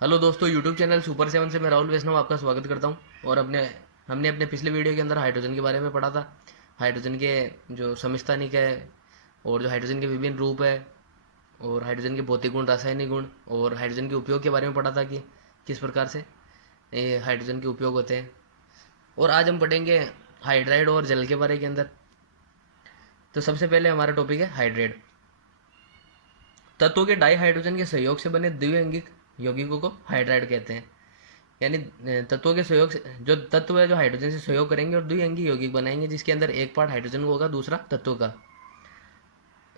Hello दोस्तों, YouTube channel super seven से मैं राहुल वैष्णव आपका स्वागत करता हूं। और हमने अपने पिछले वीडियो के अंदर हाइड्रोजन के बारे में पढ़ा था। हाइड्रोजन के जो समस्थानिक है और जो हाइड्रोजन के विभिन्न रूप है और हाइड्रोजन के भौतिक गुण, रासायनिक गुण और हाइड्रोजन के उपयोग के बारे में पढ़ा था कि किस प्रकार से ये हाइड्रोजन के उपयोग होते हैं। और आज हम पढ़ेंगे हाइड्राइड और जल के बारे के अंदर। तो सबसे पहले हमारा टॉपिक है हाइड्रेट। तत्वों के डाई हाइड्रोजन के सहयोग से बने द्विअंगिक यौगिकों को हाइड्राइड कहते हैं। यानी तत्वों के सहयोग से जो तत्व है जो हाइड्रोजन से सहयोग करेंगे और द्विअंगी यौगिक बनाएंगे, जिसके अंदर एक पार्ट हाइड्रोजन का होगा, दूसरा तत्वों का।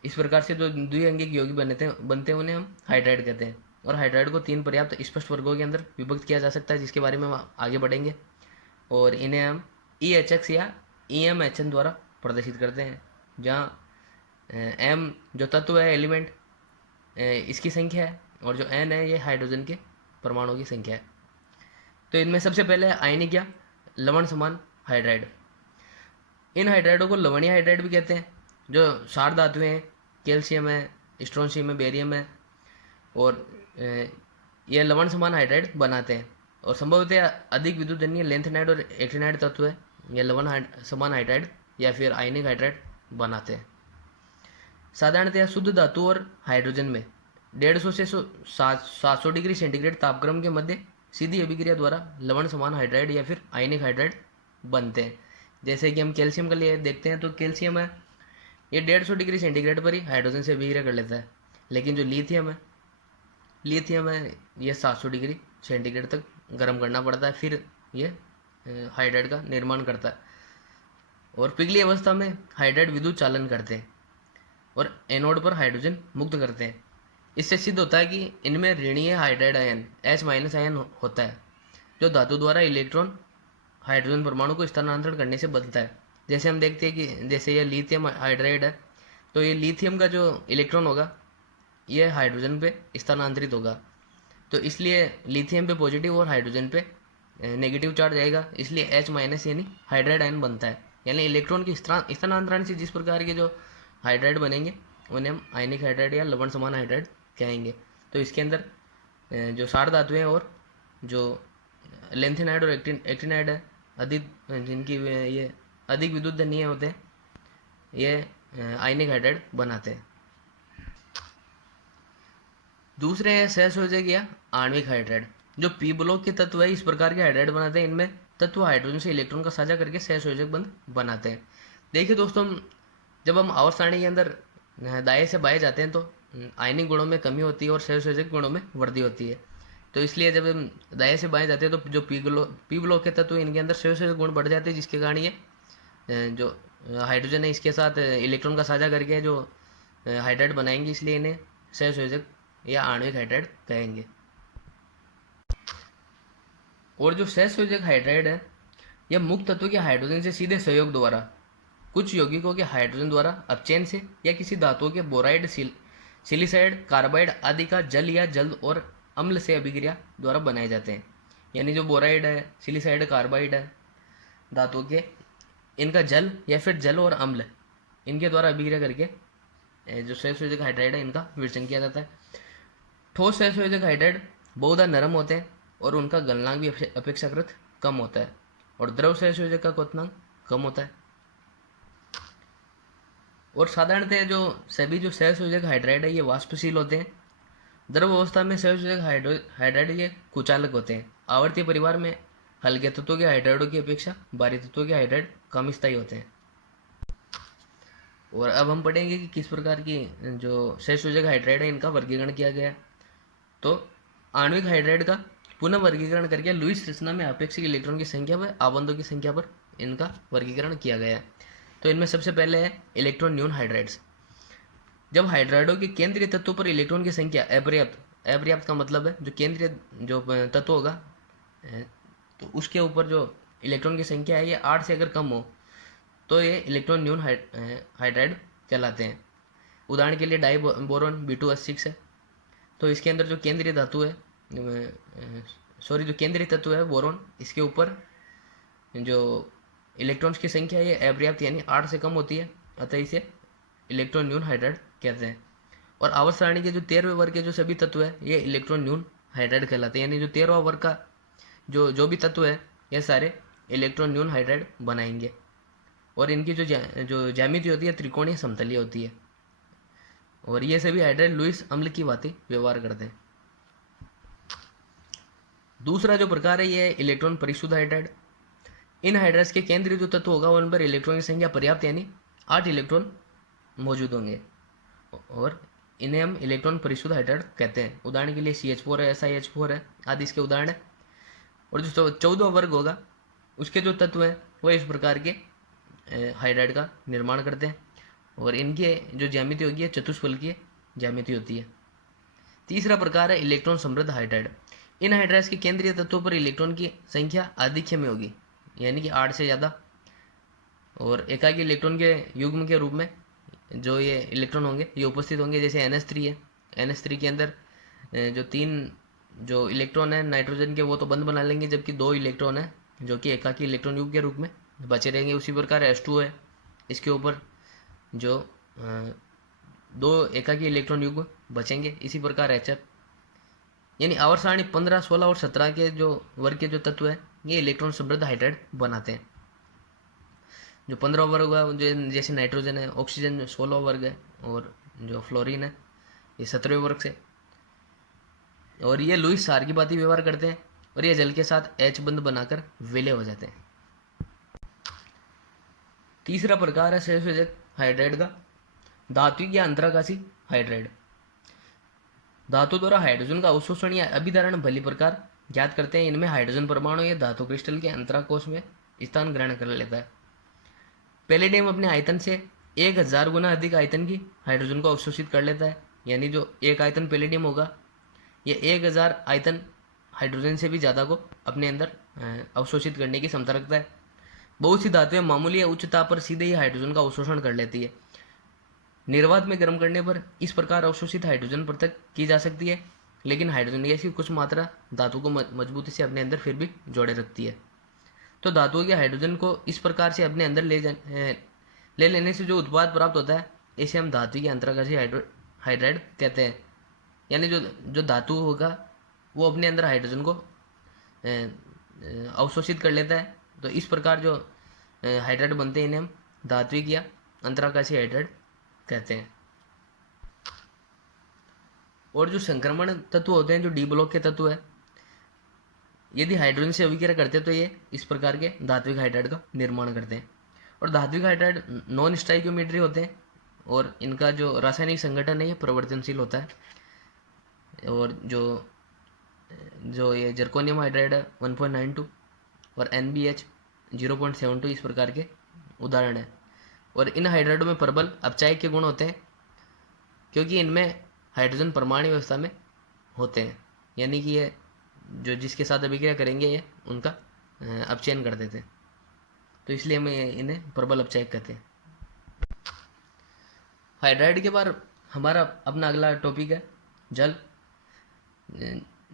इस प्रकार से जो द्विअंगिक यौगिक बनते हैं उन्हें हम हाइड्राइड कहते हैं। और हाइड्राइड को तीन पर्याप्त स्पष्ट वर्गों के अंदर विभक्त किया जा सकता है, जिसके बारे में हम आगे बढ़ेंगे। और इन्हें हम EHX या EMHN द्वारा प्रदर्शित करते हैं, जहाँ M जो तत्व है, एलिमेंट, इसकी संख्या है, और जो N है ये हाइड्रोजन के परमाणुओं की संख्या है। तो इनमें सबसे पहले है आयनिक या लवण समान हाइड्राइड। इन हाइड्राइडों को लवणीय हाइड्राइड भी कहते हैं। जो क्षार धातुएं हैं, कैल्शियम है, स्ट्रोंशियम है, बेरियम है, और ये लवण समान हाइड्राइड बनाते हैं। और संभवतः अधिक विद्युतजन्य लेंथेनाइड और एक्टिनाइड तत्व है ये लवण समान हाइड्राइड या फिर आयनिक हाइड्राइड बनाते हैं। साधारणतः शुद्ध धातु और हाइड्रोजन में 150 से 700 डिग्री सेंटीग्रेड तापक्रम के मध्य सीधी अभिक्रिया द्वारा लवण समान हाइड्राइड या फिर आयनिक हाइड्राइड बनते हैं। जैसे कि हम कैल्शियम का लिए देखते हैं, तो कैल्शियम है ये 150 डिग्री सेंटीग्रेड पर ही हाइड्रोजन से अभिक्रिया कर लेता है। लेकिन जो लिथियम है ये 700 डिग्री सेंटीग्रेड तक गर्म करना पड़ता है, फिर ये हाइड्राइड का निर्माण करता है। और पिघली अवस्था में हाइड्राइड विद्युत चालन करते हैं और एनोड पर हाइड्रोजन मुक्त करते हैं। इससे सिद्ध होता है कि इनमें ऋणीय हाइड्राइड आयन H- आयन होता है, जो धातु द्वारा इलेक्ट्रॉन हाइड्रोजन परमाणु को स्थानांतरण करने से बदलता है। जैसे हम देखते हैं कि जैसे ये लिथियम हाइड्राइड है, तो ये लिथियम का जो इलेक्ट्रॉन होगा ये हाइड्रोजन पे स्थानांतरित होगा। तो इसलिए लिथियम पे पॉजिटिव और हाइड्रोजन पे नेगेटिव चार्ज आएगा, इसलिए H- यानी हाइड्राइड आयन बनता है। यानी इलेक्ट्रॉन की स्थानांतरण से जिस प्रकार के जो हाइड्राइड बनेंगे उन्हें हम आयनिक हाइड्राइड या लवण समान हाइड्राइड कहेंगे। तो इसके अंदर जो क्षार धातुएं और जो लेंथेनाइड और एक्टिनाइड है, अधिक जिनकी ये अधिक विद्युत धनीय होते हैं, ये आयनिक हाइड्राइड बनाते हैं। दूसरे है सहसंयोजक या आणविक हाइड्राइड। जो पी ब्लॉक के तत्व है इस प्रकार के हाइड्राइड बनाते हैं। इनमें तत्व हाइड्रोजन से इलेक्ट्रॉन का साझा करके सहसंयोजक बंध बनाते हैं। देखिए दोस्तों, जब हम आवर्त सारणी के अंदर दाएं से बाएं जाते हैं, तो आयनिक गुणों में कमी होती है और सहसंयोजक गुणों में वृद्धि होती है। तो इसलिए जब हम दाएं से बाएं जाते हैं, तो जो पी ब्लॉक के तत्व इनके अंदर सहसंयोजक गुण बढ़ जाते हैं, जिसके कारण ये जो हाइड्रोजन है इसके साथ इलेक्ट्रॉन का साझा करके जो हाइड्राइड बनाएंगे, इसलिए इन्हें सहसंयोजक या आणविक हाइड्राइड कहेंगे। और जो सहसंयोजक हाइड्राइड है यह मुक्त तत्व के हाइड्रोजन से सीधे सहयोग द्वारा कुछ यौगिकों के हाइड्रोजन द्वारा अपचयन से या किसी धातुओं के बोराइड, सिलिसाइड, कार्बाइड आदि का जल या जल और अम्ल से अभिक्रिया द्वारा बनाए जाते हैं। यानी जो बोराइड है, सिलिसाइड, कार्बाइड है, धातुओं के, इनका जल या फिर जल और अम्ल इनके द्वारा अभिक्रिया करके जो सहसंयोजक हाइड्राइड है इनका विरचन किया जाता है। ठोस सहसंयोजक हाइड्राइड बहुधा नरम होते हैं और उनका गलनांक भी अपेक्षाकृत कम होता है, और द्रव सहसंयोजक का क्वथनांक कम होता है। और साधारणतः जो सभी जो सहसंयोजक हाइड्राइड है ये वाष्पशील होते हैं। द्रव अवस्था में सहसंयोजक हाइड्राइड ये कुचालक होते हैं। आवर्तीय परिवार में हल्के तत्वों के हाइड्राइडों की अपेक्षा भारी तत्वों के हाइड्राइड कम स्थायी होते हैं। और अब हम पढ़ेंगे कि किस प्रकार की जो सहसंयोजक हाइड्राइड है इनका वर्गीकरण किया गया है। तो आणविक हाइड्राइड का पुनः वर्गीकरण करके लुईस रचना में अपेक्षित इलेक्ट्रॉन की संख्या व आबंधों की संख्या पर इनका वर्गीकरण किया गया है। तो इनमें सबसे पहले है इलेक्ट्रॉन न्यून हाइड्राइड्स। जब हाइड्राइडों के केंद्रीय तत्वों पर इलेक्ट्रॉन की संख्या अपर्याप्त, अपर्याप्त का मतलब है जो केंद्रीय जो तत्व होगा तो उसके ऊपर जो इलेक्ट्रॉन की संख्या है ये 8 से अगर कम हो, तो ये इलेक्ट्रॉन न्यून हाइड्राइड कहलाते हैं। उदाहरण के लिए डाई बोरॉन B2S6 है। तो इसके अंदर जो केंद्रीय धातु है जो केंद्रीय तत्व है बोरॉन, इसके ऊपर जो इलेक्ट्रॉन्स की संख्या है ये अपर्याप्त यानी 8 से कम होती है, अतः इसे इलेक्ट्रॉन न्यून हाइड्राइड कहते हैं। और आवर्त सारणी के जो 13वें वर्ग के जो सभी तत्व है ये इलेक्ट्रॉन न्यून हाइड्राइड कहलाते हैं। यानी जो 13वां वर्ग का जो भी तत्व है ये सारे इलेक्ट्रॉन न्यून हाइड्राइड बनाएंगे। और इनकी जो ज्यामिति होती है त्रिकोणीय समतलीय होती है। और ये सभी हाइड्राइड लुईस अम्ल की भांति व्यवहार करते हैं। दूसरा जो प्रकार है ये है इलेक्ट्रॉन परिशुद्ध हाइड्राइड। इन हाइड्राइड्स के केंद्रीय जो तत्व होगा उन पर इलेक्ट्रॉन की संख्या पर्याप्त यानी 8 इलेक्ट्रॉन मौजूद होंगे और इन्हें हम इलेक्ट्रॉन परिशुद्ध हाइड्राइड कहते हैं। उदाहरण के लिए CH4 है, SiH4 है आदि इसके उदाहरण है। और जो 14वां वर्ग होगा उसके जो तत्व हैं वह इस प्रकार के हाइड्राइड का निर्माण करते हैं और इनके जो ज्यामिति होगी चतुष्फलकीय ज्यामिति होती है। तीसरा प्रकार है इलेक्ट्रॉन समृद्ध हाइड्राइड। इन हाइड्राइड्स के केंद्रीय तत्वों पर इलेक्ट्रॉन की संख्या आधिक्य में होगी यानी कि 8 से ज़्यादा। और एकाकी इलेक्ट्रॉन के युग्म के रूप में जो ये इलेक्ट्रॉन होंगे ये उपस्थित होंगे। जैसे NH3 है, NH3 के अंदर जो 3 जो इलेक्ट्रॉन है नाइट्रोजन के वो तो बंद बना लेंगे, जबकि 2 इलेक्ट्रॉन है जो कि एकाकी इलेक्ट्रॉन युग्म के रूप में बचे रहेंगे। उसी प्रकार H2 है, इसके ऊपर जो 2 एकाकी इलेक्ट्रॉन युग्म बचेंगे। इसी प्रकार HF यानी आवर्त सारणी 15, 16 और 17 के जो वर्ग के जो तत्व है ये इलेक्ट्रॉन समृद्ध हाइड्राइड बनाते हैं। जो 15वां वर्ग हुआ जैसे नाइट्रोजन है, ऑक्सीजन 16वां वर्ग है और जो फ्लोरीन है ये 17वें वर्ग से। और ये लुईस सार की भांति व्यवहार करते हैं और ये जल के साथ H बंध बनाकर विलय हो जाते हैं। तीसरा प्रकार है संयोजक हाइड्राइड का, धात्विक या अंतराकाशी हाइड्राइड। धातु द्वारा हाइड्रोजन का अवशोषण या अभिधारण भली प्रकार ज्ञात करते हैं। इनमें हाइड्रोजन परमाणु या धातु क्रिस्टल के अंतराकोश में स्थान ग्रहण कर लेता है। पैलेडियम अपने आयतन से 1000 गुना अधिक आयतन की हाइड्रोजन को अवशोषित कर लेता है। यानी जो एक आयतन पैलेडियम होगा ये 1000 आयतन हाइड्रोजन से भी ज़्यादा को अपने अंदर अवशोषित करने की क्षमता रखता है। बहुत सी धातुएं मामूली या उच्च ताप पर सीधे ही हाइड्रोजन का अवशोषण कर लेती है। निर्वात में गर्म करने पर इस प्रकार अवशोषित हाइड्रोजन पृथक की जा सकती है, लेकिन हाइड्रोजन गैस की कुछ मात्रा धातु को मजबूती से अपने अंदर फिर भी जोड़े रखती है। तो धातुओं के हाइड्रोजन को इस प्रकार से अपने अंदर ले लेने से जो उत्पाद प्राप्त होता है इसे हम धातु की अंतराकाशी हाइड्राइड कहते हैं। यानी जो धातु होगा वो अपने अंदर हाइड्रोजन को अवशोषित कर लेता है। तो इस प्रकार जो हाइड्राइड बनते हैं इन्हें हम धात्विक या अंतराकाशी हाइड्राइड कहते हैं। और जो संक्रमण तत्व होते हैं जो डी ब्लॉक के तत्व है यदि हाइड्रोजन से अभिक्रिया करते हैं तो ये इस प्रकार के धात्विक हाइड्राइड का निर्माण करते हैं। और धात्विक हाइड्राइड नॉन स्टाइकियोमेट्री होते हैं और इनका जो रासायनिक संगठन है ये परिवर्तनशील होता है। और जो ये जर्कोनियम हाइड्राइड है 1.92 और NBH 0.72 इस प्रकार के उदाहरण है। और इन हाइड्राइडों में प्रबल अपचायक के गुण होते हैं क्योंकि इनमें हाइड्रोजन परमाणु व्यवस्था में होते हैं। यानी कि ये जो जिसके साथ अभिक्रिया करेंगे ये उनका अपचयन कर देते हैं, तो इसलिए हम इन्हें प्रबल अपचायक कहते हैं। हाइड्राइड के बाद हमारा अपना अगला टॉपिक है जल।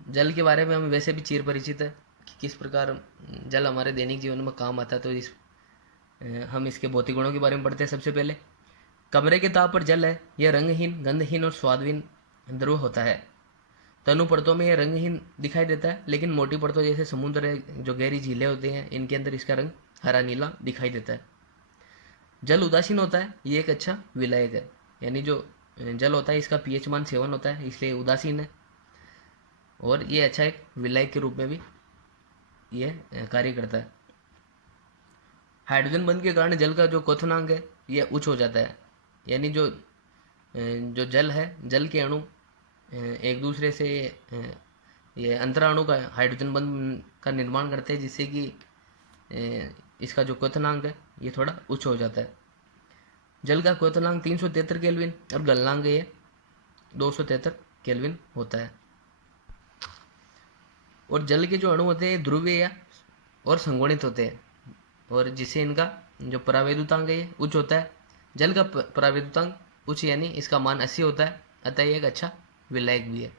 जल के बारे में हम वैसे भी चिर परिचित है कि किस प्रकार जल हमारे दैनिक जीवन में काम आता है। तो हम इसके भौतिक गुणों के बारे में पढ़ते हैं। सबसे पहले कमरे के ताप पर जल है यह रंगहीन, गंधहीन और स्वादहीन द्रव होता है। तनु परतों में यह रंगहीन दिखाई देता है, लेकिन मोटी परतों जैसे समुद्र है, जो गहरी झीलें होती हैं, इनके अंदर इसका रंग हरा नीला दिखाई देता है। जल उदासीन होता है, ये एक अच्छा विलायक है। यानी जो जल होता है इसका pH मान 7 होता है, इसलिए उदासीन है और ये अच्छा एक विलायक के रूप में भी ये कार्य करता है। हाइड्रोजन बंध के कारण जल का जो क्वथनांक है ये उच्च हो जाता है। यानी जो जल है, जल के अणु एक दूसरे से ये अंतराणु का हाइड्रोजन बंध का निर्माण करते हैं, जिससे कि इसका जो क्वथनांक है ये थोड़ा उच्च हो जाता है। जल का क्वथनांक 373 केल्विन और गलनांक ये 273 केल्विन होता है। और जल के जो अणु होते हैं ध्रुवीय या और संगुणित होते हैं, और जिससे इनका जो परावैद्युतांक है ये उच्च होता है। जल का परावैद्युतांक उच्च यानी इसका मान 80 होता है, अतः ये एक अच्छा विलायक भी है।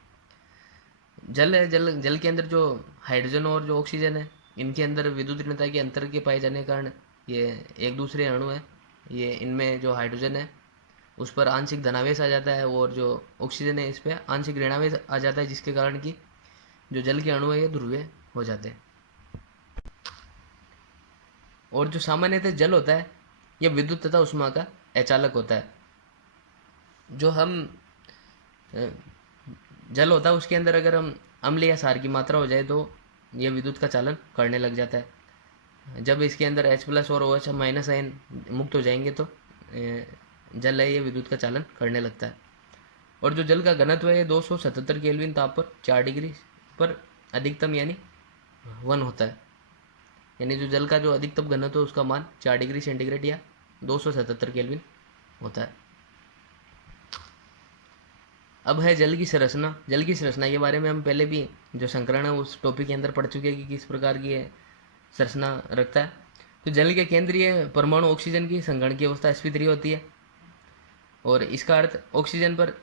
जल के अंदर जो हाइड्रोजन और जो ऑक्सीजन है इनके अंदर विद्युत ऋणता के अंतर के पाए जाने के कारण ये एक दूसरे अणु है, ये इनमें जो हाइड्रोजन है उस पर आंशिक धनावेश आ जाता है और जो ऑक्सीजन है इस पर आंशिक ऋणावेश आ जाता है, जिसके कारण कि जो जल के अणु है ये ध्रुवीय हो जाते हैं। और जो सामान्यतः जल होता है यह विद्युत तथा उष्मा का अचालक होता है। जो हम जल होता है उसके अंदर अगर हम अम्ल या क्षार की मात्रा हो जाए तो यह विद्युत का चालन करने लग जाता है। जब इसके अंदर H+ और OH माइनस आयन मुक्त हो जाएंगे तो जल है ये विद्युत का चालन करने लगता है। और जो जल का घनत्व है 277 केल्विन ताप पर 4 डिग्री पर अधिकतम यानी 1 होता है। यानी जो जल का जो अधिकतम घनत्व है उसका मान 4 डिग्री सेंटीग्रेड या 277 केल्विन होता है। अब है जल की संरचना। जल की संरचना के बारे में हम पहले भी जो संकरण है उस टॉपिक के अंदर पढ़ चुके हैं कि किस प्रकार की संरचना रखता है। तो जल के केंद्रीय परमाणु ऑक्सीजन की संगणकीय अवस्था sp3 होती है। और इसका अर्थ ऑक्सीजन पर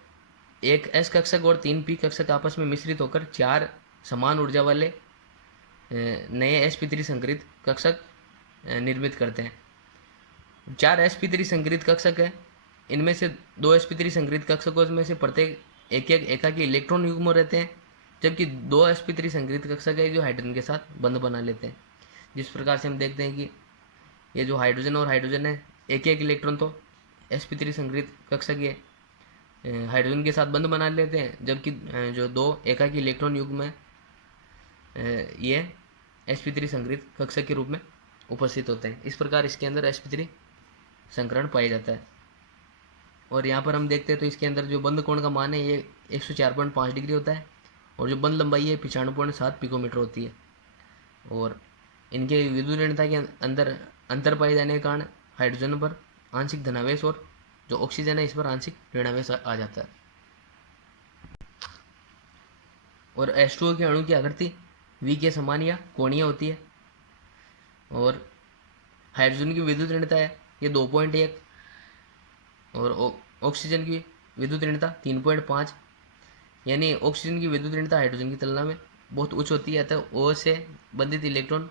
एक S कक्षक और 3 P कक्षक आपस में मिश्रित होकर 4 समान ऊर्जा वाले नए sp3 संकरित कक्षक निर्मित करते हैं। 4 sp3 संकरित कक्षक है। इनमें से 2 sp3 संकरित कक्षकों में से प्रत्येक एक एकाकी इलेक्ट्रॉन युग्म रहते हैं, जबकि 2 sp3 संकरित कक्षक है जो हाइड्रोजन के साथ बंध बना लेते हैं। जिस प्रकार से हम देखते हैं कि ये जो हाइड्रोजन और हाइड्रोजन है एक इलेक्ट्रॉन तो sp3 संकरित कक्षक ये हाइड्रोजन के साथ बंध बना लेते हैं, जबकि जो 2 एकाकी इलेक्ट्रॉन युग्म है ये sp3 संकरित कक्षक के रूप में उपस्थित होते हैं। इस प्रकार इसके अंदर sp3 संकरण पाया जाता है। और यहाँ पर हम देखते हैं तो इसके अंदर जो बंध कोण का मान है ये 104.5 डिग्री होता है और जो बंध लंबाई है 95.7 पिकोमीटर होती है। और इनके विद्युत ऋणता के अंदर अंतर पाए जाने के कारण हाइड्रोजन पर आंशिक धनावेश और जो ऑक्सीजन है इस पर आंशिक ऋणावेश आ जाता है। और H2O के अणु की आकृति V के समान या कोणीय होती है। और हाइड्रोजन की विद्युत ऋणता है ये 2.1 और ऑक्सीजन की विद्युत ऋणता 3.5। यानी ऑक्सीजन की विद्युत ऋणता हाइड्रोजन की तुलना में बहुत उच्च होती है। अतः OH से बंधित इलेक्ट्रॉन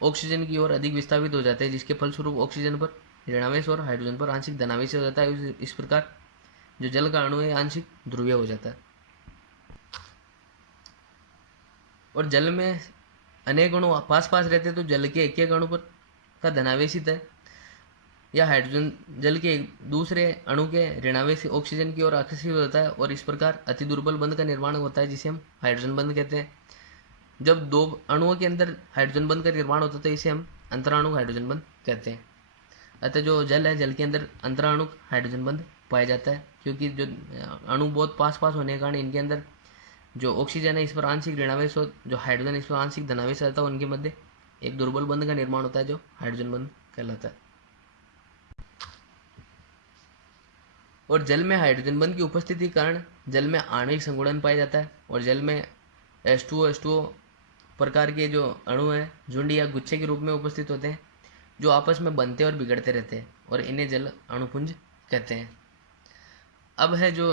ऑक्सीजन की ओर अधिक विस्थापित हो जाते हैं, जिसके फलस्वरूप ऑक्सीजन पर ऋणावेश और हाइड्रोजन पर आंशिक धनावेश हो जाता है। इस प्रकार जो जल का अणु है आंशिक ध्रुवीय हो जाता है। और जल में अनेक अणु पास पास रहते हैं तो जल के एक अणु पर का धनावेशित है या हाइड्रोजन जल के दूसरे अणु के ऋणावेश ऑक्सीजन की ओर आकर्षित होता है और इस प्रकार अति दुर्बल बंध का निर्माण होता है जिसे हम हाइड्रोजन बंध कहते हैं। जब 2 अणुओं के अंदर हाइड्रोजन बंध का निर्माण होता है तो इसे हम अंतराणु हाइड्रोजन बंध कहते हैं। अतः जो जल है जल के अंदर अंतराणु हाइड्रोजन बंध पाया जाता है, क्योंकि जो अणु बहुत पास पास होने के कारण इनके अंदर जो ऑक्सीजन है इस पर आंशिक ऋणावेश और जो हाइड्रोजन इस पर आंशिक धनावेश रहता है, उनके मध्य एक दुर्बल बंध का निर्माण होता है जो हाइड्रोजन बंध कहलाता है। और जल में हाइड्रोजन बंध की उपस्थिति के कारण जल में आणविक संगुणन पाया जाता है और जल में H2O प्रकार के जो अणु हैं झुंड या गुच्छे के रूप में उपस्थित होते हैं जो आपस में बनते और बिगड़ते रहते हैं और इन्हें जल अणुपुंज कहते हैं। अब है जो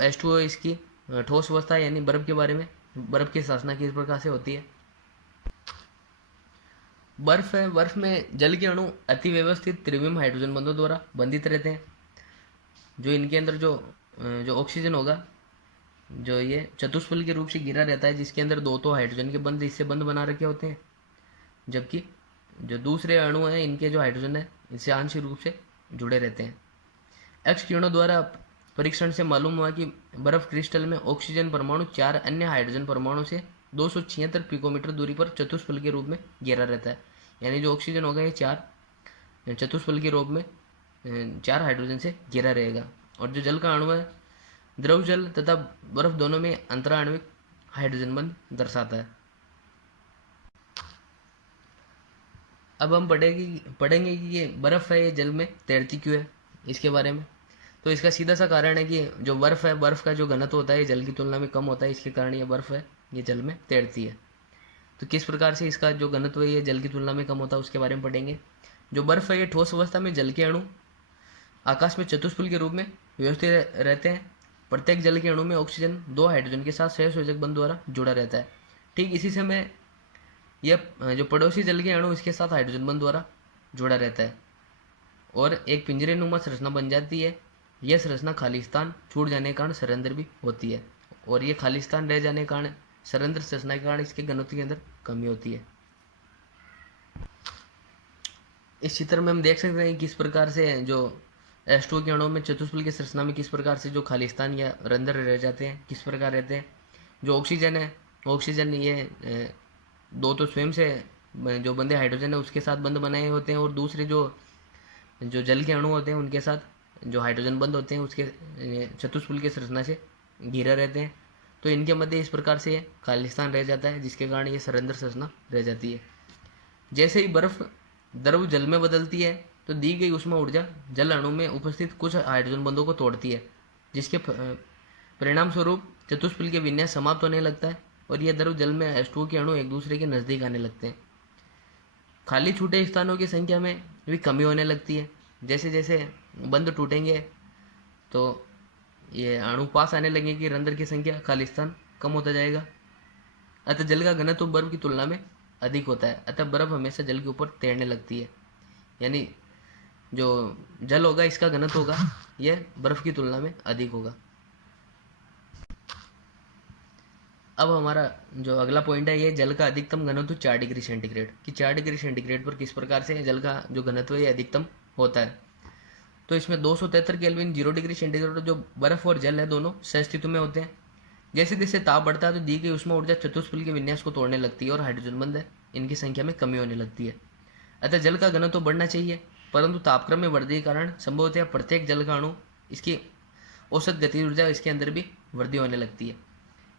H2O इसकी ठोस अवस्था यानी बर्फ के बारे में। बर्फ की संरचना किस प्रकार से होती है? बर्फ है, बर्फ में जल के अणु अति व्यवस्थित त्रिविम हाइड्रोजन बंधों द्वारा बंधित रहते हैं। जो इनके अंदर जो ऑक्सीजन होगा जो ये चतुष्फल के रूप से घिरा रहता है, जिसके अंदर 2 तो हाइड्रोजन के बंध इससे बंध बना रखे होते हैं, जबकि जो दूसरे अणु हैं इनके जो हाइड्रोजन है इससे आंशिक रूप से जुड़े रहते हैं। एक्स किरणों द्वारा परीक्षण से मालूम हुआ कि बर्फ क्रिस्टल में ऑक्सीजन परमाणु 4 अन्य हाइड्रोजन परमाणु से 276 पिकोमीटर दूरी पर चतुष्फल के रूप में घेरा रहता है। यानी जो ऑक्सीजन होगा ये 4 चतुष्फल के रूप में 4 हाइड्रोजन से घिरा रहेगा। और जो जल का अणु है द्रव जल तथा बर्फ दोनों में अंतराण्विक हाइड्रोजन बंध दर्शाता है। अब हम पढ़ेंगे कि ये बर्फ है ये जल में तैरती क्यों है इसके बारे में। तो इसका सीधा सा कारण है कि जो बर्फ है बर्फ का जो घनत्व होता है ये जल की तुलना में कम होता है, इसके कारण ये बर्फ है ये जल में तैरती है। तो किस प्रकार से इसका जो घनत्व है ये जल की तुलना में कम होता है उसके बारे में पढ़ेंगे। जो बर्फ है ये ठोस अवस्था में जल के अणु आकाश में चतुष्फल के रूप में व्यवस्थित रहते हैं। प्रत्येक जल के अणु में ऑक्सीजन 2 हाइड्रोजन के साथ सहसंयोजक बंध द्वारा जुड़ा रहता है। ठीक इसी समय यह जो पड़ोसी जल के अणु इसके साथ हाइड्रोजन बंध द्वारा जुड़ा रहता है और एक पिंजरे नुमा संरचना बन जाती है। यह संरचना खाली स्थान छूट जाने के कारण सरंध्र भी होती है और ये खाली स्थान रह जाने के कारण सरंध्र संरचना के कारण इसके घनत्व के अंदर कमी होती है। इस चित्र में हम देख सकते हैं किस प्रकार से जो H2O के अणुओं में चतुष्फलक की संरचना में किस प्रकार से जो खाली स्थान या रंध्र रह जाते हैं, किस प्रकार रहते हैं। जो ऑक्सीजन है, ऑक्सीजन ये दो तो स्वयं से जो बंधे हाइड्रोजन है उसके साथ बंध बनाए होते हैं, और दूसरे जो जो जल के अणु होते हैं उनके साथ जो हाइड्रोजन बंध होते हैं उसके चतुष्फलक की संरचना से घिरे रहते हैं। तो इनके मध्य इस प्रकार से खाली स्थान रह जाता है, जिसके कारण ये सरंध्र संरचना रह जाती है। जैसे ही बर्फ द्रव जल में बदलती है तो दी गई ऊष्मा ऊर्जा जल अणु में उपस्थित कुछ हाइड्रोजन बंधों को तोड़ती है, जिसके परिणाम स्वरूप चतुष्फलक के विन्यास समाप्त होने लगता है और यह द्रव जल में H2O के अणु एक दूसरे के नज़दीक आने लगते हैं। खाली छूटे स्थानों की संख्या में भी कमी होने लगती है। जैसे जैसे बंध टूटेंगे तो ये अणु पास आने लगेंगे, रंध्र की संख्या, खाली स्थान कम होता जाएगा। अतः जल का घनत्व बर्फ की तुलना में अधिक होता है, अतः बर्फ हमेशा जल के ऊपर तैरने लगती है। यानी जो जल होगा इसका घनत्व होगा यह बर्फ की तुलना में अधिक होगा। अब हमारा जो अगला पॉइंट है ये जल का अधिकतम घनत्व 4 डिग्री सेंटीग्रेड, कि 4 डिग्री सेंटीग्रेड पर किस प्रकार से जल का जो घनत्व है अधिकतम होता है। तो इसमें 273 केल्विन 0 डिग्री सेंटीग्रेड जो बर्फ और जल है दोनों सहस्थिति में होते हैं। जैसे जैसे ताप बढ़ता है तो दी गई उष्मा ऊर्जा चतुष्फलक के विन्यास को तोड़ने लगती है और हाइड्रोजन बंध है इनकी संख्या में कमी होने लगती है। अतः जल का घनत्व बढ़ना चाहिए, परंतु तापक्रम में वृद्धि के कारण संभवतः प्रत्येक जल का अणु इसकी औसत गतिज ऊर्जा इसके अंदर भी वृद्धि होने लगती है,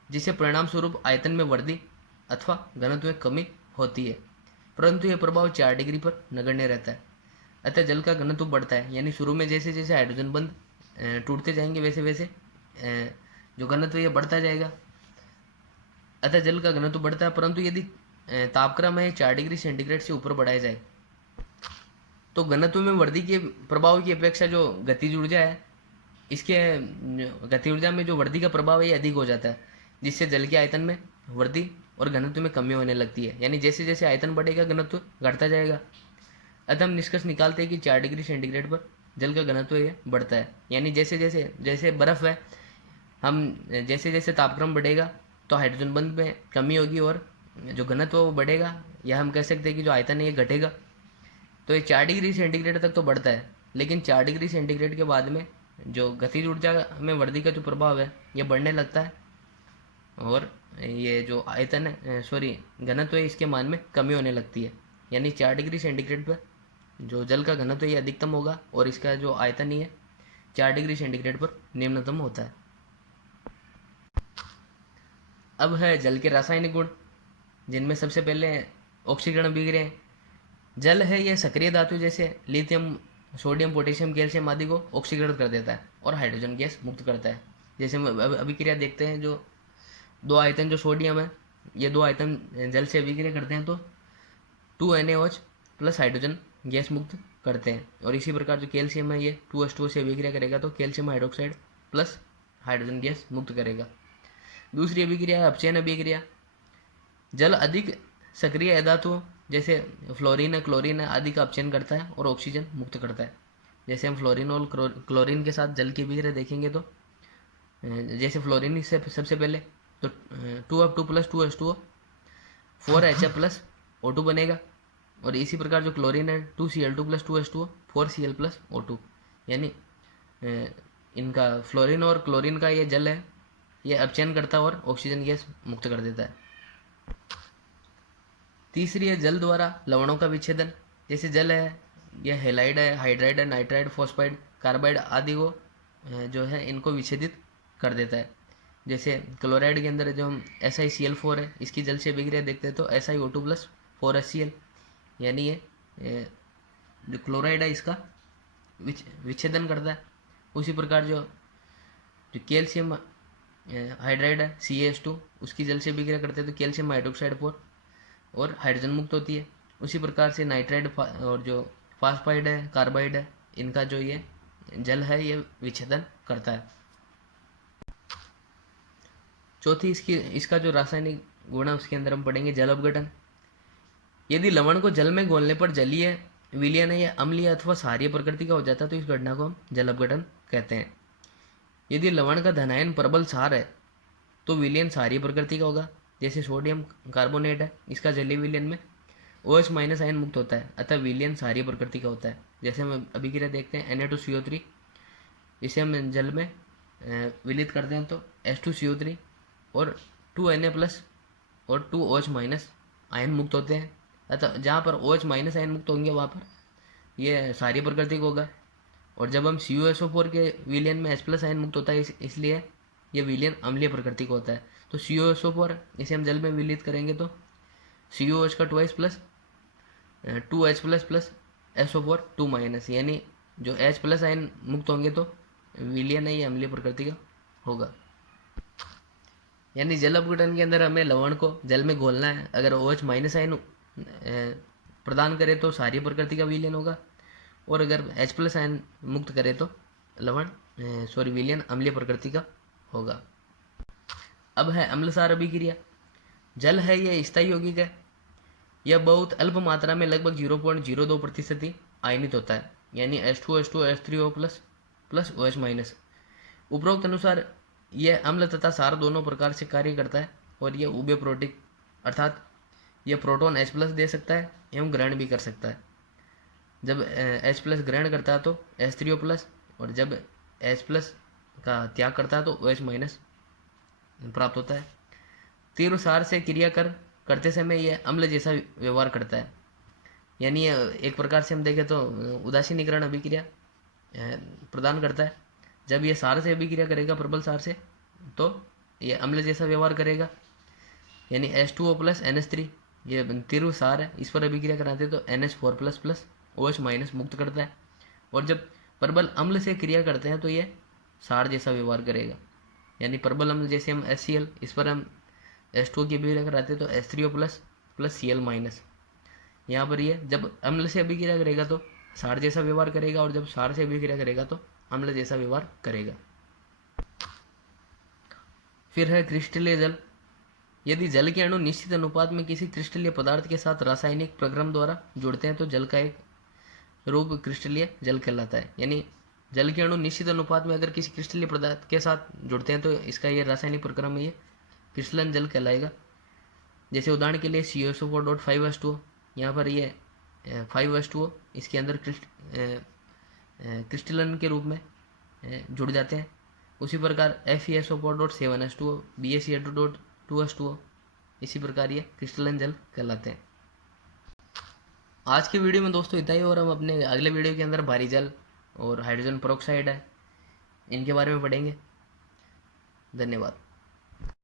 जिससे परिणाम स्वरूप आयतन में वृद्धि अथवा घनत्व में कमी होती है, परंतु यह प्रभाव 4 डिग्री पर नगण्य रहता है। अतः जल का घनत्व बढ़ता है, यानी शुरू में जैसे जैसे हाइड्रोजन बंध टूटते जाएंगे वैसे वैसे जो घनत्व यह बढ़ता जाएगा। अतः जल का घनत्व बढ़ता है, परंतु यदि तापक्रम है 4 डिग्री सेंटीग्रेड से ऊपर बढ़ाया जाए तो घनत्व में वृद्धि के प्रभाव की अपेक्षा जो गतिज ऊर्जा है इसके गति ऊर्जा में जो वृद्धि का प्रभाव है ये अधिक हो जाता है, जिससे जल के आयतन में वृद्धि और घनत्व में कमी होने लगती है। यानी जैसे जैसे आयतन बढ़ेगा घनत्व घटता जाएगा। अतः हम निष्कर्ष निकालते हैं कि 4 डिग्री सेंटीग्रेड पर जल का घनत्व ये बढ़ता है। यानी जैसे जैसे जैसे बर्फ है, हम जैसे जैसे तापक्रम बढ़ेगा तो हाइड्रोजन बंध में कमी होगी और जो घनत्व वो बढ़ेगा, या हम कह सकते हैं कि जो आयतन है ये घटेगा। तो ये 4 डिग्री सेंटीग्रेड तक तो बढ़ता है, लेकिन 4 डिग्री सेंटीग्रेड के बाद में जो गतिज ऊर्जा में वृद्धि का जो प्रभाव है ये बढ़ने लगता है और ये जो आयतन है घनत्व है इसके मान में कमी होने लगती है। यानी 4 डिग्री सेंटीग्रेड पर जो जल का घनत्व ये अधिकतम होगा और इसका जो आयतन ही है 4 डिग्री सेंटीग्रेड पर निम्नतम होता है। अब है जल के रासायनिक गुण, जिनमें सबसे पहले ऑक्सीकरण विक्रिया। जल है यह सक्रिय धातु जैसे लिथियम, सोडियम, पोटेशियम, कैल्शियम आदि को ऑक्सीकरण कर देता है और हाइड्रोजन गैस मुक्त करता है। जैसे हम अभिक्रिया देखते हैं, जो दो आयतन जो सोडियम है ये दो आयतन जल से अभिक्रिया करते हैं तो 2NaOH प्लस हाइड्रोजन गैस मुक्त करते हैं। और इसी प्रकार जो कैल्शियम है ये 2H2O से अभिक्रिया करेगा तो calcium hydroxide plus hydrogen gas मुक्त करेगा। दूसरी अभिक्रिया है अपचयन अभिक्रिया। जल अधिक सक्रिय धातु जैसे फ्लोरीन है, क्लोरीन है आदि का अपचयन करता है और ऑक्सीजन मुक्त करता है। जैसे हम फ्लोरीन और क्लोरीन के साथ जल की अभिक्रिया देखेंगे तो जैसे फ्लोरीन से सबसे पहले तो 2F2 plus 2H2O 4HF plus O2 बनेगा, और इसी प्रकार जो क्लोरीन है 2Cl2 plus 2H2O 4Cl plus O2। यानी इनका फ्लोरीन और क्लोरीन का ये जल है ये अपचयन करता है और ऑक्सीजन गैस मुक्त कर देता है। तीसरी है जल द्वारा लवणों का विच्छेदन। जैसे जल है यह हेलाइड है, हाइड्राइड है, नाइट्राइड, फॉस्फाइड, कार्बाइड आदि को जो है इनको विच्छेदित कर देता है। जैसे क्लोराइड के अंदर जो हम SiCl4 है इसकी जल से अभिक्रिया देखते हैं तो SiO2 प्लस 4HCl, यानी ये जो क्लोराइड है इसका विच्छेदन करता है। उसी प्रकार जो कैल्शियम हाइड्राइड है CaH2 उसकी जल से अभिक्रिया करते हैं तो कैल्शियम हाइड्रोक्साइड 4 और हाइड्रोजन मुक्त होती है। उसी प्रकार से नाइट्राइड और जो फास्फाइड है, कार्बाइड है, इनका जो ये जल है ये विच्छेदन करता है। चौथी इसका जो रासायनिक गुण है उसके अंदर हम पढ़ेंगे जल अपघटन। यदि लवण को जल में घोलने पर जलीय, विलयन या अम्लीय अथवा क्षारीय प्रकृति का हो जाता है तो इस घटना को हम जल अपघटन कहते हैं। यदि लवण का धनायन प्रबल क्षार है तो विलयन क्षारीय प्रकृति का होगा, जैसे सोडियम कार्बोनेट है, इसका जलीय विलयन में OH माइनस आयन मुक्त होता है, अतः विलयन क्षारीय प्रकृति का होता है। जैसे हम अभिक्रिया देखते हैं Na2CO3, इसे हम जल में विलित करते हैं तो H2CO3 और 2Na प्लस और 2OH माइनस आयन मुक्त होते हैं। अतः जहाँ पर OH माइनस आयन मुक्त होंगे वहाँ पर यह क्षारीय प्रकृति का होगा। और जब हम CuSO4 के विलयन में H प्लस आयन मुक्त होता है, इसलिए यह विलयन अम्लीय प्रकृति का होता है। तो CuSO4 इसे हम जल में विलित करेंगे तो CuOH का 2H plus 2H plus plus SO4 2 minus, यानी जो H प्लस आयन मुक्त होंगे तो विलयन है ये अम्लीय प्रकृति का होगा। यानी जल अपघटन के अंदर हमें लवण को जल में घोलना है। अगर OH माइनस आयन प्रदान करे तो क्षारीय प्रकृति का विलयन होगा, और अगर H प्लस आयन मुक्त करे तो विलयन अम्लीय प्रकृति का होगा। अब है अम्ल क्षार अभिक्रिया। जल है यह स्थायी यौगिक है, यह बहुत अल्प मात्रा में लगभग 0.02% ही आयनित होता है, यानी H2H2 H3O plus plus OH minus. उपरोक्त अनुसार यह अम्ल तथा क्षार दोनों प्रकार से कार्य करता है, और यह उभय प्रोटिक अर्थात यह प्रोटॉन H प्लस दे सकता है एवं ग्रहण भी कर सकता है। जब H प्लस ग्रहण करता है तो H3O प्लस, और जब H प्लस का त्याग करता है तो OH माइनस प्राप्त होता है। तीव्र क्षार से क्रिया करते समय यह अम्ल जैसा व्यवहार करता है, यानी एक प्रकार से हम देखें तो उदासीनीकरण अभिक्रिया प्रदान करता है। जब यह क्षार से अभिक्रिया करेगा प्रबल क्षार से तो यह अम्ल जैसा व्यवहार करेगा, यानी H2O प्लस NH3 ये तीव्र क्षार है, इस पर अभिक्रिया कराते तो NH4 plus plus OH minus मुक्त करता है। और जब प्रबल अम्ल से क्रिया करते हैं तो यह क्षार जैसा व्यवहार करेगा, यानी प्रबल अम्ल जैसे हम HCl, इस पर हम H2O की अभिक्रिया कराते हैं तो H3O plus plus Cl minus. यहाँ पर यह जब अम्ल से अभिक्रिया करेगा तो क्षार जैसा व्यवहार करेगा, और जब क्षार से अभिक्रिया करेगा तो अम्ल जैसा व्यवहार करेगा। फिर है क्रिस्टलीय जल। यदि जल के अणु निश्चित अनुपात में किसी क्रिस्टलीय पदार्थ के साथ रासायनिक प्रक्रम द्वारा जुड़ते हैं तो जल का एक रूप क्रिस्टलीय जल कहलाता है। यानी जल के अणु निश्चित अनुपात में अगर किसी क्रिस्टलीय पदार्थ के साथ जुड़ते हैं तो इसका ये रासायनिक प्रक्रम ये क्रिस्टलन जल कहलाएगा। जैसे उदाहरण के लिए CuSO4.5H2O, यहाँ पर ये 5H2O इसके अंदर क्रिस्टलन के रूप में जुड़ जाते हैं। उसी प्रकार FeSO4.7H2O, BaCl2.2H2O, इसी प्रकार ये क्रिस्टलन जल कहलाते हैं। आज की वीडियो में दोस्तों इतना ही, और हम अपने अगले वीडियो के अंदर भारी जल और हाइड्रोजन पेरोक्साइड है इनके बारे में पढ़ेंगे। धन्यवाद।